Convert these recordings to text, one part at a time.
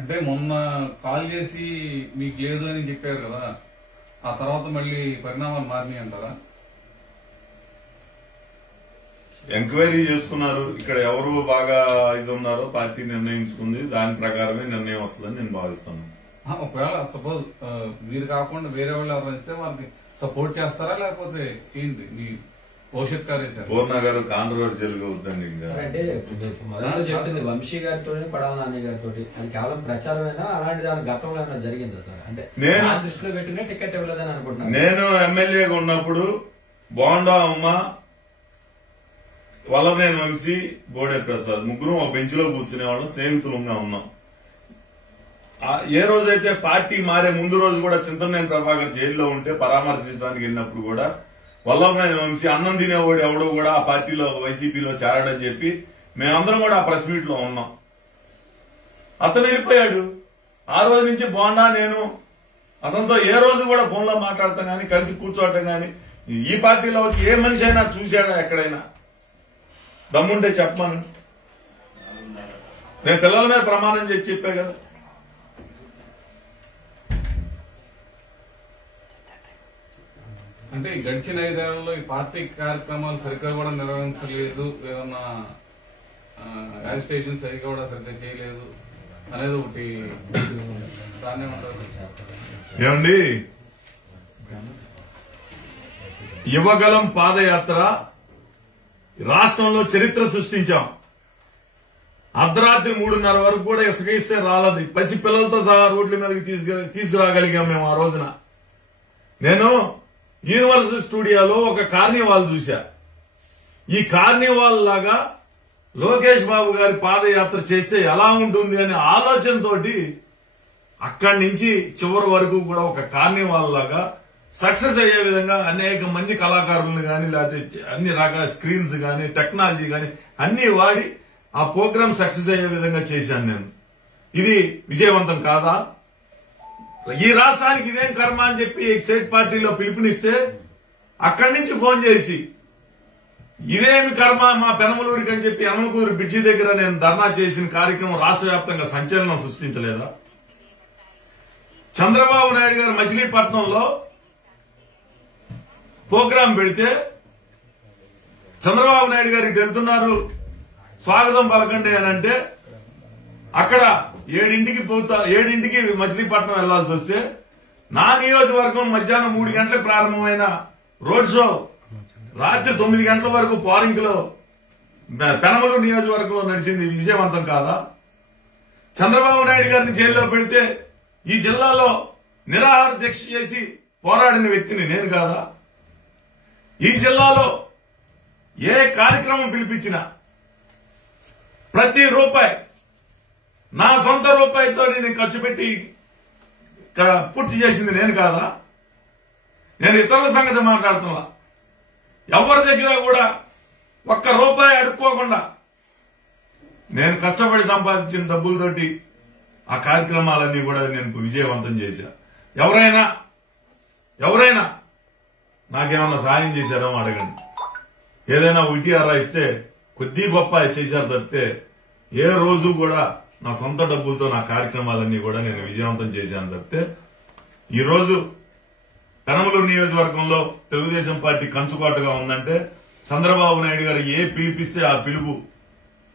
అంటే మొన్న కాల్ చేసి మీకు లేదు అని చెప్పారు కదా, ఆ తర్వాత మళ్ళీ పరిణామాలు మారినాయి అంటారా? ఎంక్వైరీ చేసుకున్నారు. ఇక్కడ ఎవరు బాగా ఇది ఉన్నారో పార్టీ నిర్ణయించుకుంది, దాని ప్రకారమే నిర్ణయం వస్తుందని నేను భావిస్తాను. ఒకవేళ సపోజ్ మీరు కాకుండా వేరే వాళ్ళు ఎవరు ఇస్తే వాళ్ళకి సపోర్ట్ చేస్తారా, లేకపోతే ఏంటి మీ భవిష్యత్ కార్యాచరణ? పూర్ణ గారు కాంట్రవర్షియల్ గా అవుతుంది. ఇంకా అంటే మొదలు చెప్పింది వంశీ గారితో పడాల నాని గారితో, అది కేవలం ప్రచారమైనా అలాంటి దాని గతంలో ఏమైనా జరిగిందా సార్? అంటే దృష్టిలో పెట్టినా టికెట్ ఇవ్వలేదని అనుకుంటున్నాను. నేను ఎమ్మెల్యేగా ఉన్నప్పుడు బోండా అమ్మ, వల్లభనేని వంశీ, బోడే ప్రసాద్ ముగ్గురు ఒక బెంచ్ లో కూర్చునే వాళ్ళం, స్నేహితులుగా ఉన్నాం. ఏ రోజైతే పార్టీ మారే ముందు రోజు కూడా చింతనేని ప్రభాకర్ జైల్లో ఉంటే పరామర్శించడానికి వెళ్ళినప్పుడు కూడా వల్లభనేని వంశీ అన్నం తినేవాడు ఎవడో కూడా ఆ పార్టీలో వైసీపీలో చేరాడని చెప్పి మేమందరం కూడా ఆ ప్రెస్ మీట్ లో ఉన్నాం. అతను వెళ్ళిపోయాడు. ఆ రోజు నుంచి బోండా నేను అతనితో ఏ రోజు కూడా ఫోన్ లో మాట్లాడతాం గానీ, కలిసి కూర్చోవటం గానీ, ఈ పార్టీలో వచ్చి ఏ మనిషి అయినా చూశాడా ఎక్కడైనా? దమ్ముంటే చెప్పమను. నేను పిల్లల మీద ప్రమాణం చేసి చెప్పా కదా. అంటే గడిచిన 5 ఏళ్లలో ఈ పార్టీ కార్యక్రమాలు సరిగ్గా కూడా నిర్వహించలేదు, ఏదన్నా అజిటేషన్ సరిగ్గా కూడా సరిగ్గా చేయలేదు అనేది ఒకటి దాన్నే ఉంటారు. ఏమండి, యువగలం పాదయాత్ర రాష్ట్రంలో చరిత్ర సృష్టించాం. అర్ధరాత్రి 3:30 వరకు కూడా ఇసుక ఇస్తే రాలేదు. పసి పిల్లలతో సహా రోడ్ల మీదకి తీసుకురాగలిగాం మేము ఆ రోజున. నేను యూనివర్సల్ స్టూడియోలో ఒక కార్నివాల్ చూశా. ఈ కార్నివాల్ లాగా లోకేష్ బాబు గారి పాదయాత్ర చేస్తే ఎలా ఉంటుంది అనే ఆలోచనతోటి అక్కడి నుంచి చివరి వరకు కూడా ఒక కార్నివాల్ లాగా సక్సెస్ అయ్యే విధంగా అనేక మంది కళాకారులను గాని, లేకపోతే అన్ని రకాల స్క్రీన్స్ గాని, టెక్నాలజీ గాని అన్ని వాడి ఆ ప్రోగ్రామ్ సక్సెస్ అయ్యే విధంగా చేశాను నేను. ఇది విజయవంతం కాదా? ఈ రాష్ట్రానికి ఇదేం కర్మ అని చెప్పి స్టేట్ పార్టీలో పిలుపునిస్తే అక్కడి నుంచి ఫోన్ చేసి ఇదేమి కర్మ మా పెనమలూరికి అని చెప్పి అమలకూరు బ్రిడ్జి దగ్గర నేను ధర్నా చేసిన కార్యక్రమం రాష్ట్ర వ్యాప్తంగా సంచలనం సృష్టించలేదా? చంద్రబాబు నాయుడు గారు మచిలీపట్నంలో ప్రోగ్రాం పెడితే చంద్రబాబు నాయుడు గారికి వెళ్తున్నారు, స్వాగతం పలకండి అని అంటే అక్కడ 7ంటికి మచిలీపట్నం వెళ్లాల్సి వస్తే నా నియోజకవర్గం మధ్యాహ్నం 3 గంటలకు ప్రారంభమైన రోడ్ షో రాత్రి 9 గంటల వరకు పారింగ్లో పెనమలూరు నియోజకవర్గంలో నడిచింది. విజయవంతం కాదా? చంద్రబాబు నాయుడు గారిని జైల్లో పెడితే ఈ జిల్లాలో నిరాహార దీక్ష చేసి పోరాడిన వ్యక్తిని నేను కాదా? ఈ జిల్లాలో ఏ కార్యక్రమం పిలిపించినా ప్రతి రూపాయి నా సొంత రూపాయితో నేను ఖర్చు పెట్టి పూర్తి చేసింది నేను కాదా? నేను ఇతరుల సంగతి మాట్లాడుతున్నా. ఎవరి దగ్గర కూడా ఒక్క రూపాయి అడుక్కోకుండా నేను కష్టపడి సంపాదించిన డబ్బులతోటి ఆ కార్యక్రమాలన్నీ కూడా నేను విజయవంతం చేశా. ఎవరైనా నాకేమన్నా సాయం చేశారో అడగండి. ఏదైనా ఉటిఆర్ఆ ఇస్తే కొద్ది గొప్ప చేశారు తప్పితే ఏ రోజు కూడా నా సొంత డబ్బులతో నా కార్యక్రమాలన్నీ కూడా నేను విజయవంతం చేశాను తప్పితే ఈ రోజు పెనమలూరు నియోజకవర్గంలో తెలుగుదేశం పార్టీ కంచుకోటగా ఉందంటే చంద్రబాబు నాయుడు గారు ఏ పిలిపిస్తే ఆ పిలుపు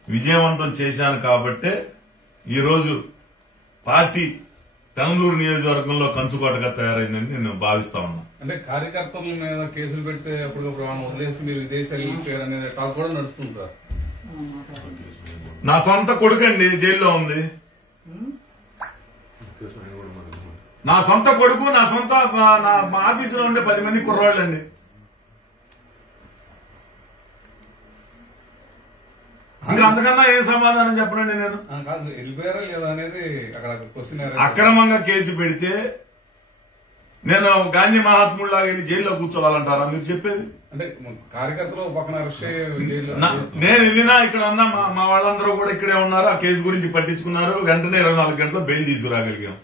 విజయవంతం చేశాను కాబట్టే ఈ రోజు పార్టీ పెనమలూరు నియోజకవర్గంలో కంచుకోటగా తయారైందని నేను భావిస్తా ఉన్నా. అంటే కార్యకర్తల మీద కేసులు పెడితే అప్పుడు వదిలేసి మీరు విదేశాలు వెళ్ళిపోయారు అనేది టాక్ కూడా నడుస్తుంది సార్. నా సొంత కొడుకండి జైల్లో ఉంది. నా సొంత కొడుకు, నా సొంత మా ఆఫీసులో ఉండే 10 మంది కుర్రాళ్ళండి. ఇంకా అంతకన్నా ఏ సమాధానం చెప్పనండి నేను. వెళ్ళిపోయారా లేదా అనేది అక్కడ క్వశ్చన్. అక్రమంగా కేసు పెడితే నేను గాంధీ మహాత్ముడిలాగా వెళ్ళి జైల్లో కూర్చోవాలంటారా మీరు చెప్పేది? అంటే కార్యకర్తలు పక్కన అరెస్ట్ నేను వెళ్ళినా ఇక్కడ అన్నా మా వాళ్ళందరూ కూడా ఇక్కడే ఉన్నారు. ఆ కేసు గురించి పట్టించుకున్నారు. వెంటనే 24 గంటల్లో బెయిల్ తీసుకురాగలిగాం.